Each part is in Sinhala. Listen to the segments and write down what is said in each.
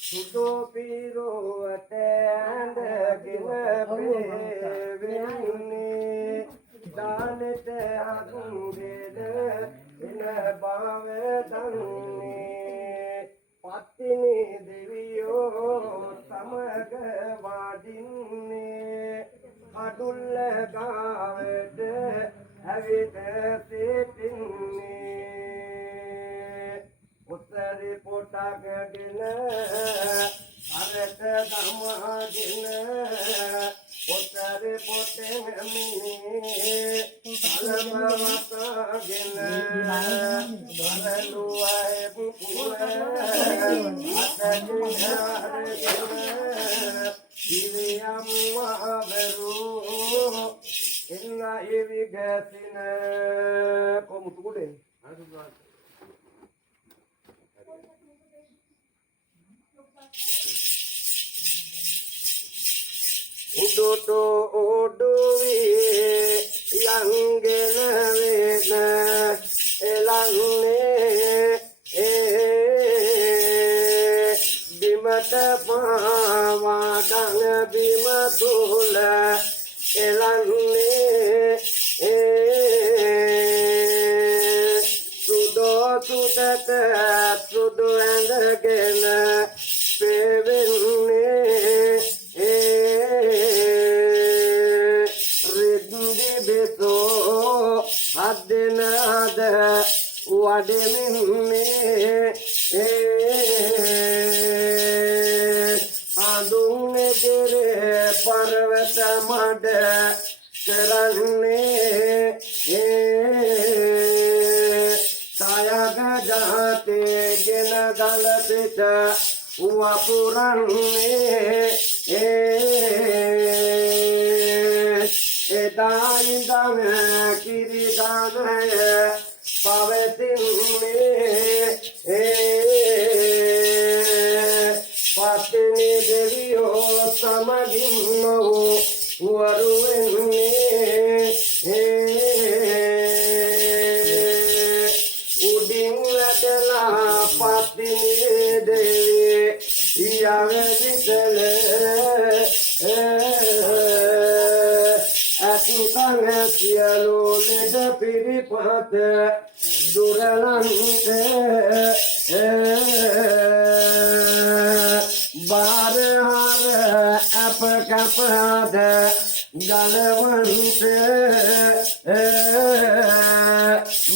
සුදු පිරුවට ඇඳගෙන පෙවෙන්නේ දානෙට හඳුන්ගෙන එන බව දන්නේ පත්තිනි දෙවියෝ සමග වඩින්නේ අඩුල්ල ගාවට ඇවිත් සිටින්නේ උත්තරි පොටගෙන අරට දමගෙන උත්තරි පොටෙන් මිනේ කලබවතගෙන අරලුවයි පුකුල අතගෙන ඉලියම් වහවරු එන්න එවි ගැසින කොමුතුකුඩේ උඩුටු උඩුවේ යංගෙන වේන එලන්නේ බිමට පාවා ඩඟ බිම තුල එලන්නේ සුදෝ සුදත සුදු ඇඳගෙන පෙවෙන්නේ අදනද වඩෙමින්නේ අඳුන්නේ දෙරේ පර්වත මඩ කරන්නේ සයග ජාතේ ගෙන ගල පිට වපුරන්නේ එදායින්දම කිරිදානය පවතින්නේ පත්තිනි දෙවියෝ සමගින්ම වරුවෙන්නේ උඩින් වැටලා පත්තිනි දෙවිය යවවිතල අතුතං සියලු ලෙඩ පිරිපත දුරලන්ත බාරහර අප කපද ගලවන්ත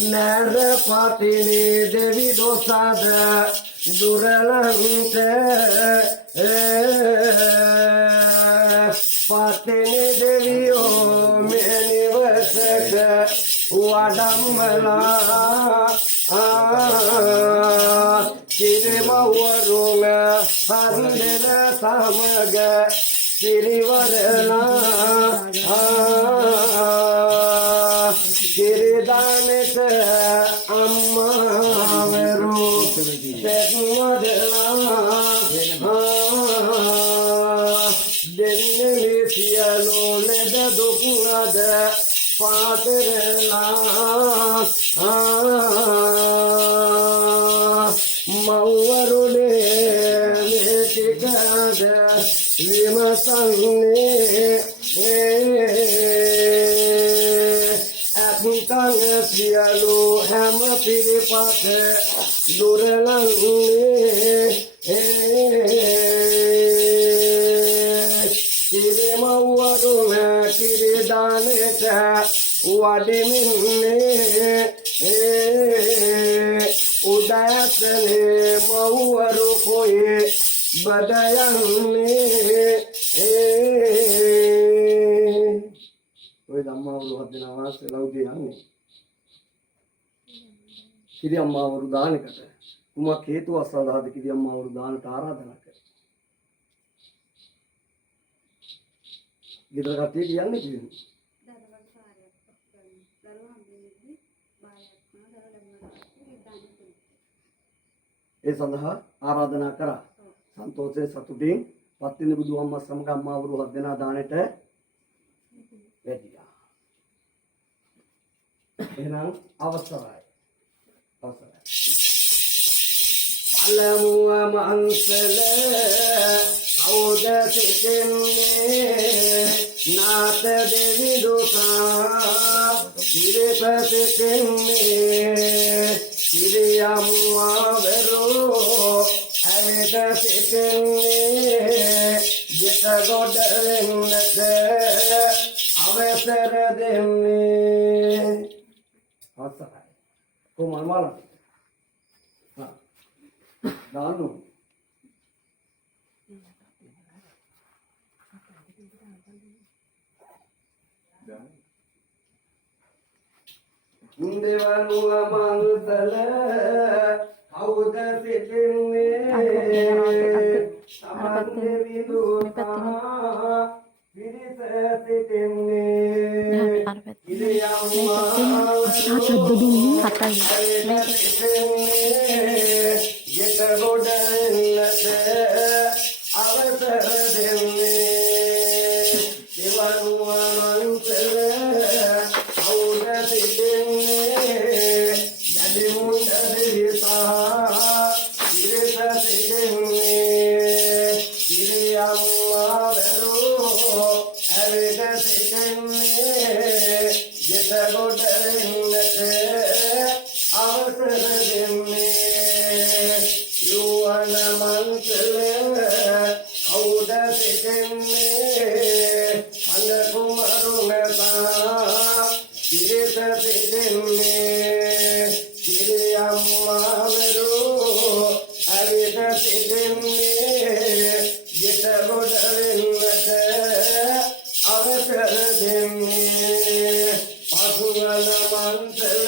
නර පතිනි දෙවි දොසද දුරලන්ත පතිනි දෙවියෝ මෙනිවසක වඩම්මලා කිරිමවරුම හඳන සමග කිරිවරලා කිරිදානෙට අම්මාවරු සෙත්වදලා දෙන්නේ සියලු ලෙඩ දුක්නද පාතරලා මව්වරුනේ මේතිකද විමසන්නේ අත්තං සියලු හැම පිරිපත දුරලන්නේ කිරිමව්වරුම කිරිදානෙට වඩිමින්නේ උදෑසනේ මව්වරු කොයේ බදයන්නේ ඔය ධම්මවරු හදනවා සලවුදී යන්නේ කිරි අම්මාවරු දානකට කුමක් හේතුව සඳහාද කිරි අම්මාවරු දානට ආරාධනා කරේ ගෙදර කට්ටිය කියන්නේ කිව්වේ ඒ සඳහා ආරාධනා කරා සන්තෝෂයෙන් සතුටින් පත්තිනි බුදුහම්ම සමග අම්මාවරු හත් දෙනා දානෙට වැඩියා එහෙනම් අවසරයි අලමුව මන්සල කවුද සිටින්නේ නාත දෙවි දුතා පිරිස සිටින්නේ සිරියම්මා වෙරෝ ඇයට සිටින්නේ ගෙත ගොඩ වෙන්නට අවසර දෙන්නේ අවසරයි කොහොමද මාලා දානු දෙවනුව මංසල කවුද සිටින්නේ සමන් දෙවි දුතා පිරිස සිටින්නේ ඉරියම්මා ගෙත ගොඩ වෙන්නට අවසර දෙන්නේ දෙවනුව මංසල කවුද සිටින්නේ යදි මුන්ද දෙවිසා පිරිස සිටින්නේ ඉරියම්මා වෙරෝ ඇවිද සිටින්නේ ගෙත ගොඩ වෙන්නට අවසර දෙන්නේ යුවන මන්සල කවුද සිටින්නේ අඳ කුමරුණතා පිරිස සිටින්නේ සිරියම්මා වෙරෝ ඇවිද සිටින්නේ ගෙත ගොඩ වෙන්නට අවසර දෙන්නේ පසුවන මන්සල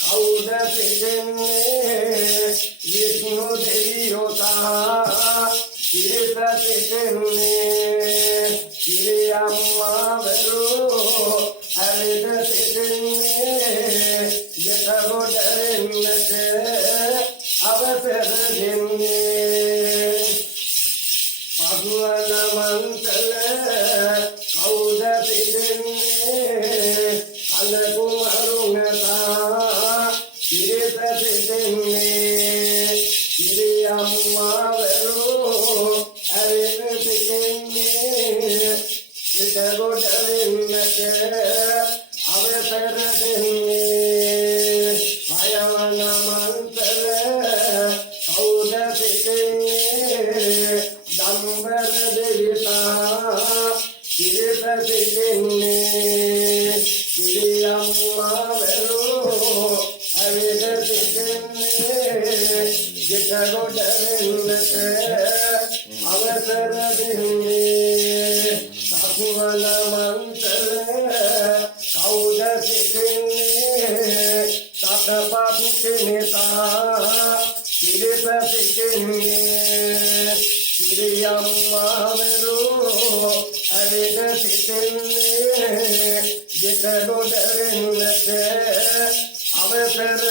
කවුද සිටින්නේ විෂ්ණු දෙවියෝතා පිරිස සිටින්නේ සිරියම්මා වෙරෝ ඇවිද සිටින්නේ ගෙත ගොඩ වෙන්නට අවසර දෙන්නේ පසුවන මන්සල කවුද සිටින්නේ කල කුමරුණතා පිරිස සිටින්නේ සිරියම්මා වෙරෝ ඇවිද සිටින්නේ ගෙත ගොඩ වෙන්නට අවසර දෙන්නේ අයවන මන්සල කවුද සිටින්නේ දම්බර දෙවිසා පිරිස සිටින්නේ සිරියම්මා වෙරෝ ඇවිද සිටින්නේ ගෙත ගොඩ වෙන්නට අවසර දෙන්නේ සකුවන මන්සල කවුද සිටින්නේ සතපත් කෙනෙතා පිරිස සිටින්නේ සිරියම්මා වෙරෝ ඇවිද සිටින්නේ ගෙත ගොඩ වෙන්නට අවසර